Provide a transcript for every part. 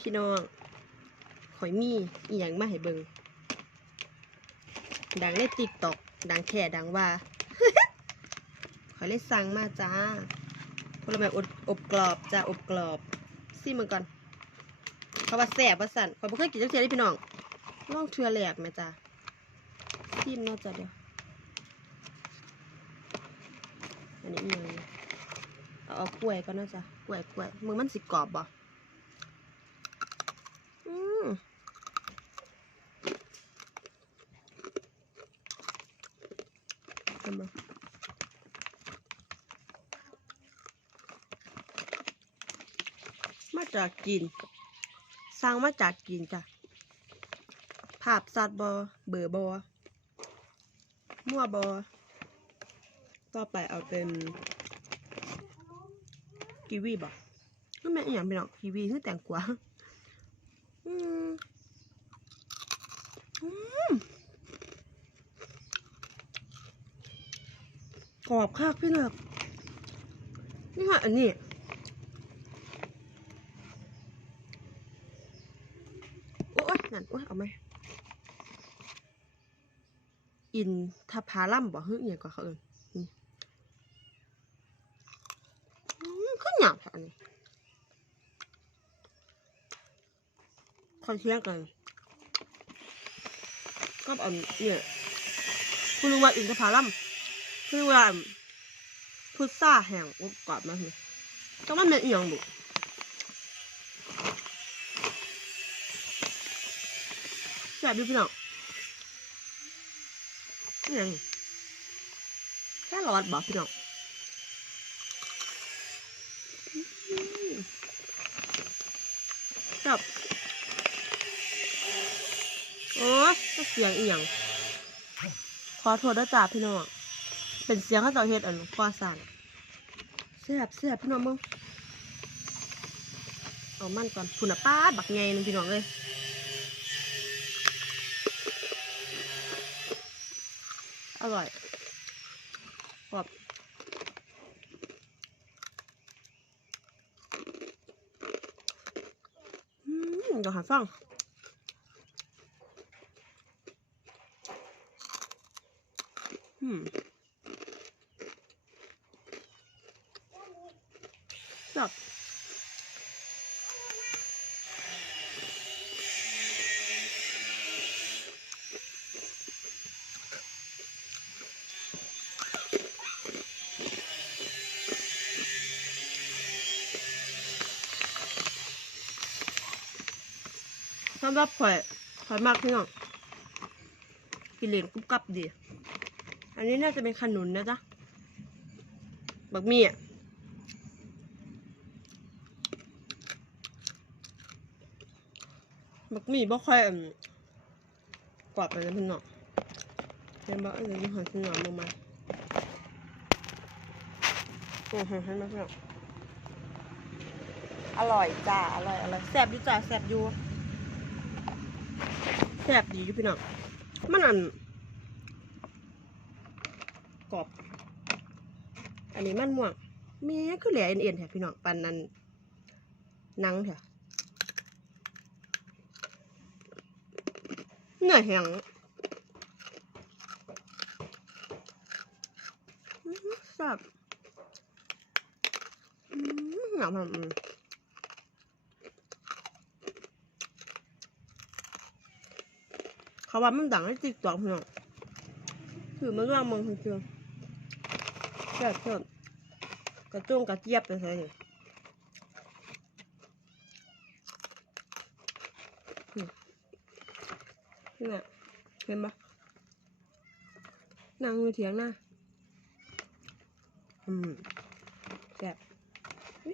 พี่น้องข่อยมีอีหยังมาให้เบิงดังในติ๊กตอกดังแค่ดังว่าข่อยเลยสั่งมาจ้าผลไม้อบอบกรอบจ้าอบกรอบซิมันก่อนเขาว่าแซ่บว่าสั่นข่อยบ่เคยกินจักเทื่อเด้พี่น้องลองเทื่อแรกแม่จ้าซิมเนาะจ้ะเดี๋ยวอันนี้อีหยังเนี่อาเอากล้วยก่อนเนาะจ้ะกล้วยกล้วยมึงมันสิกรอบบ่ อืม ทำไมมาจากจีนสร้างมาจากจีนจ้ะภาพสัตว์บอเบอร์บอมั่วบอต่อไปเอาเป็นกีวีบอก็แม่อหย่างเป็นหรอกกีวีคือแตงกวาอืมอืม กรอบคักพี่เลิกนี่ค่ะอันนี้โอ้ยนั่นโอ้ยเอาไหมอินทพาลัมบ่ฮึอหย่างก็เขาเอินนี่อืมขึ้นหยาบค่ะอันนี้คอนเทียงกันก็อันเนี่ยคุณรู้ว่าอินทผลัม คือว่าพุทราแห้งอบกรอบมากเลยต้องมันเอียงบุแซ่บพี่น้องนี่ยังแค่รอดบอกพี่น้องอืมแซ่บโอ้ยเสียงอีหยังขอโทษด้วยจ้าพี่น้อง เป็นเสียงเขาเจ้าเฮ็ดอันก่อสร้างเสียบเสียบพี่น้องมึงเอามันก่อนคุณน่ะป้าบักไงนึงพี่น้องเลยอร่อยกรอบอืมเดี๋ยวหาฟังอืม จับสำหรับข่อยข่อยมากพี่น้องกินเหรียญกรุบกรับดี อันนี้น่าจะเป็นขนุนนะจ๊ะ บักมี่อะ บักมี่บ่ค่อยกรอบไปนะพี่น้องเห็นบ่เออยี่ห้อสนามลงมาโอ้โหเห็นไหมพี่น้องอร่อยจ้าอร่อยอร่อยแซ่บอยู่จ้าแซ่บอยู่แซ่บดีอยู่พี่น้องมันอันกรอบ อันนี้มันม่วงม่คือเหลือเอ็นๆแถพี่น้องปันนั้นนังแถ เหนื่อยแหงอื้อหือแซ่บหนาวมันอืมเขาว่ามันดังในติ๊กต็อกพี่น้องคือมันร่างมึงคือแซ่บเพิ่มกระจุงกระเจี๊ยบไปใส่เลย เนี่ยเห็นปะนางมือเถียงนะอืมแซ่บ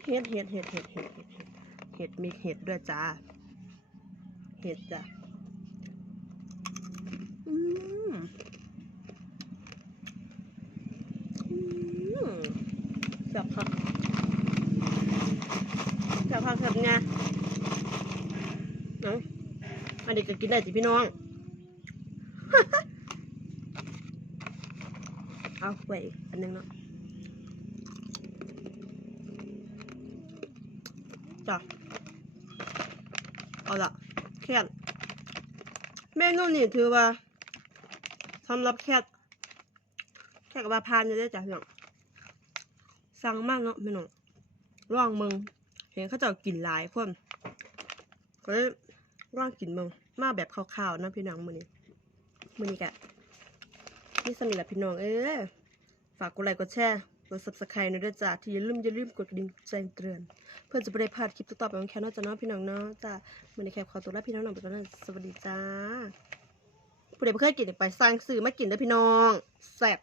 เห็ดเห็ดเห็ดเห็ดเห็ดเห็ดเห็ดมีเห็ดด้วยจ้า เห็ดจ้ะอืมแซ่บค่ะแซ่บค่ะแซ่บไงเนาะอันนี้ก็กินได้สิพี่น้อง เอาไว้อีกอันหนึงเนาะจ้ะเอาละแคทเมนูนี่ถือว่าสำหรับแคทแคทกับว่าพานอยู่ได้จ้ะพี่น้องสั่งมากเนาะพี่น้องลองมึงเห็นเขาเจ้ากินหลายคนก็เลยลองกินมึงมาแบบคร่าวๆนะพี่น้องมือนี้ มือนี้กะนี่สำหรับพี่น้องเอ้ยฝากกดไลค์กดแชร์กด subscribe หน่อยด้วยจ้าที่อย่าลืมอย่าลืมกดกระดิ่งแจ้งเตือน เพื่อจะไม่ได้พลาดคลิปต่อไปของแคนนอจ้าเนาะพี่น้องเนาะจ้ามือนี้แคปขอตัวลาพี่น้องน้องไปก่อนนะสวัสดีจ้าผู้ใดบ่เคยกินไปสร้างสื่อมากินเด้อพี่น้องแซ่บ